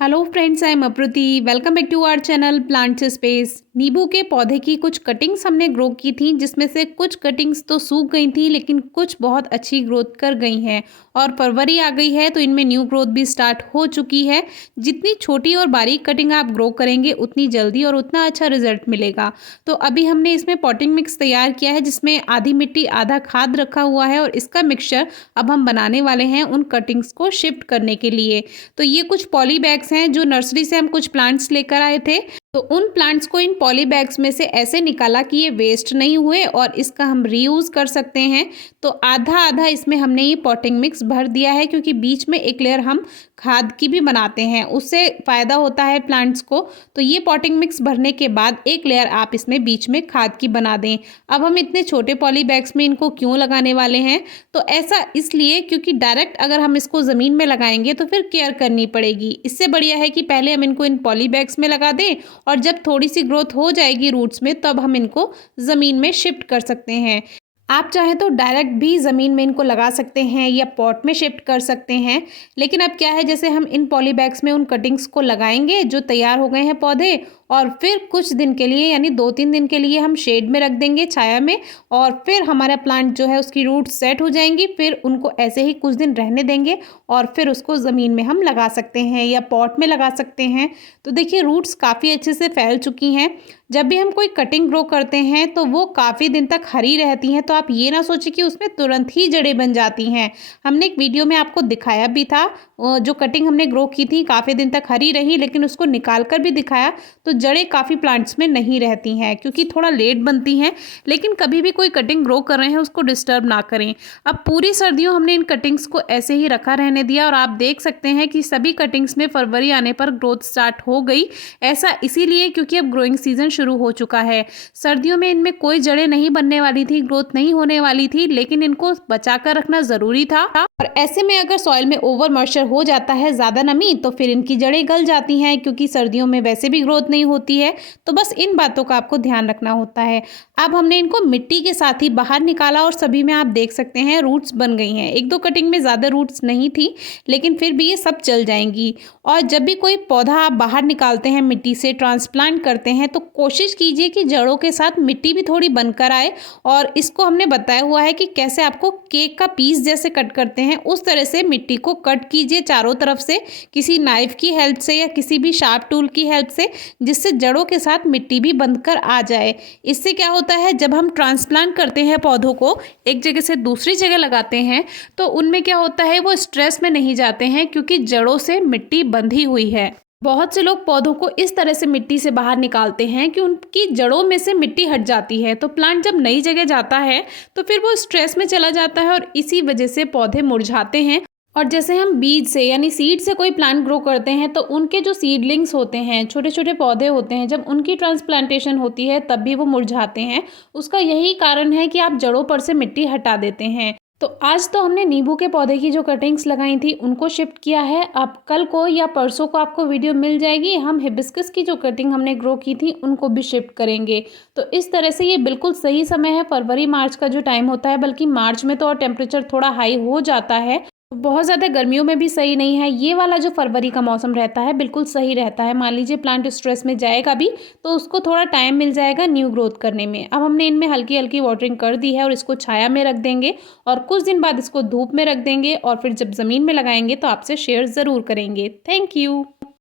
Hello friends, I am Apruti. Welcome back to our channel plants space. नींबू के पौधे की कुछ कटिंग्स हमने ग्रो की थी, जिसमें से कुछ कटिंग्स तो सूख गई थी लेकिन कुछ बहुत अच्छी ग्रोथ कर गई हैं। और फरवरी आ गई है तो इनमें न्यू ग्रोथ भी स्टार्ट हो चुकी है। जितनी छोटी और बारीक कटिंग आप ग्रो करेंगे उतनी जल्दी और उतना अच्छा रिजल्ट मिलेगा। तो अभी हमने इसमें पॉटिंग मिक्स तैयार किया है, जिसमें आधी मिट्टी आधा खाद रखा हुआ है और इसका मिक्सचर अब हम बनाने वाले हैं उन कटिंग्स को शिफ्ट करने के लिए। तो ये कुछ पॉली बैग्स हैं जो नर्सरी से हम कुछ प्लांट्स लेकर आए थे। तो उन प्लांट्स को इन पॉली बैग्स में से ऐसे निकाला कि ये वेस्ट नहीं हुए और इसका हम रीयूज़ कर सकते हैं। तो आधा आधा इसमें हमने ये पॉटिंग मिक्स भर दिया है, क्योंकि बीच में एक लेयर हम खाद की भी बनाते हैं, उससे फ़ायदा होता है प्लांट्स को। तो ये पॉटिंग मिक्स भरने के बाद एक लेयर आप इसमें बीच में खाद की बना दें। अब हम इतने छोटे पॉली बैग्स में इनको क्यों लगाने वाले हैं, तो ऐसा इसलिए क्योंकि डायरेक्ट अगर हम इसको ज़मीन में लगाएंगे तो फिर केयर करनी पड़ेगी। इससे बढ़िया है कि पहले हम इनको इन पॉली बैग्स में लगा दें और जब थोड़ी सी ग्रोथ हो जाएगी रूट्स में तब हम इनको ज़मीन में शिफ्ट कर सकते हैं। आप चाहें तो डायरेक्ट भी ज़मीन में इनको लगा सकते हैं या पॉट में शिफ्ट कर सकते हैं। लेकिन अब क्या है, जैसे हम इन पॉली बैग्स में उन कटिंग्स को लगाएंगे जो तैयार हो गए हैं पौधे, और फिर कुछ दिन के लिए यानी 2-3 दिन के लिए हम शेड में रख देंगे, छाया में। और फिर हमारा प्लांट जो है उसकी रूट सेट हो जाएंगी, फिर उनको ऐसे ही कुछ दिन रहने देंगे और फिर उसको ज़मीन में हम लगा सकते हैं या पॉट में लगा सकते हैं। तो देखिए रूट्स काफ़ी अच्छे से फैल चुकी हैं। जब भी हम कोई कटिंग ग्रो करते हैं तो वो काफ़ी दिन तक हरी रहती हैं, तो आप ये ना सोचिए कि उसमें तुरंत ही जड़ें बन जाती हैं। हमने एक वीडियो में आपको दिखाया भी था, जो कटिंग हमने ग्रो की थी काफ़ी दिन तक हरी रही, लेकिन उसको निकाल कर भी दिखाया तो जड़ें काफ़ी प्लांट्स में नहीं रहती हैं, क्योंकि थोड़ा लेट बनती हैं। लेकिन कभी भी कोई कटिंग ग्रो कर रहे हैं उसको डिस्टर्ब ना करें। अब पूरी सर्दियों हमने इन कटिंग्स को ऐसे ही रखा रहने दिया और आप देख सकते हैं कि सभी कटिंग्स में फरवरी आने पर ग्रोथ स्टार्ट हो गई। ऐसा इसीलिए क्योंकि अब ग्रोइंग सीजन शुरू हो चुका है। सर्दियों में इनमें कोई जड़ें नहीं बनने वाली थी, ग्रोथ नहीं होने वाली थी, लेकिन इनको बचा कर रखना ज़रूरी था। और ऐसे में अगर सॉइल में ओवर मॉइस्चर हो जाता है, ज़्यादा नमी, तो फिर इनकी जड़ें गल जाती हैं, क्योंकि सर्दियों में वैसे भी ग्रोथ नहीं होती है। तो बस इन बातों का आपको ध्यान रखना होता है। अब हमने इनको मिट्टी के साथ ही बाहर निकाला और सभी में आप देख सकते हैं रूट्स बन गई हैं। 1-2 कटिंग में ज़्यादा रूट्स नहीं थी, लेकिन फिर भी ये सब चल जाएंगी। और जब भी कोई पौधा आप बाहर निकालते हैं, मिट्टी से ट्रांसप्लांट करते हैं, तो कोशिश कीजिए कि जड़ों के साथ मिट्टी भी थोड़ी बनकर आए। और इसको हमने बताया हुआ है कि कैसे आपको केक का पीस जैसे कट करते हैं उस तरह से मिट्टी को कट कीजिए चारों तरफ से, किसी नाइफ की हेल्प से या किसी भी शार्प टूल की हेल्प से, जिससे जड़ों के साथ मिट्टी भी बंधकर आ जाए। इससे क्या होता है, जब हम ट्रांसप्लांट करते हैं पौधों को एक जगह से दूसरी जगह लगाते हैं, तो उनमें क्या होता है, वो स्ट्रेस में नहीं जाते हैं, क्योंकि जड़ों से मिट्टी बंधी हुई है। बहुत से लोग पौधों को इस तरह से मिट्टी से बाहर निकालते हैं कि उनकी जड़ों में से मिट्टी हट जाती है, तो प्लांट जब नई जगह जाता है तो फिर वो स्ट्रेस में चला जाता है और इसी वजह से पौधे मुरझाते हैं। और जैसे हम बीज से यानी सीड से कोई प्लांट ग्रो करते हैं, तो उनके जो सीडलिंग्स होते हैं, छोटे छोटे पौधे होते हैं, जब उनकी ट्रांसप्लांटेशन होती है तब भी वो मुरझाते हैं। उसका यही कारण है कि आप जड़ों पर से मिट्टी हटा देते हैं। तो आज तो हमने नींबू के पौधे की जो कटिंग्स लगाई थी उनको शिफ्ट किया है। अब कल को या परसों को आपको वीडियो मिल जाएगी, हम हिबिस्कस की जो कटिंग हमने ग्रो की थी उनको भी शिफ्ट करेंगे। तो इस तरह से ये बिल्कुल सही समय है, फरवरी मार्च का जो टाइम होता है, बल्कि मार्च में तो और टेम्परेचर थोड़ा हाई हो जाता है, बहुत ज़्यादा गर्मियों में भी सही नहीं है। ये वाला जो फरवरी का मौसम रहता है बिल्कुल सही रहता है। मान लीजिए प्लांट स्ट्रेस में जाएगा भी तो उसको थोड़ा टाइम मिल जाएगा न्यू ग्रोथ करने में। अब हमने इनमें हल्की हल्की वाटरिंग कर दी है और इसको छाया में रख देंगे और कुछ दिन बाद इसको धूप में रख देंगे और फिर जब ज़मीन में लगाएंगे तो आपसे शेयर ज़रूर करेंगे। Thank you.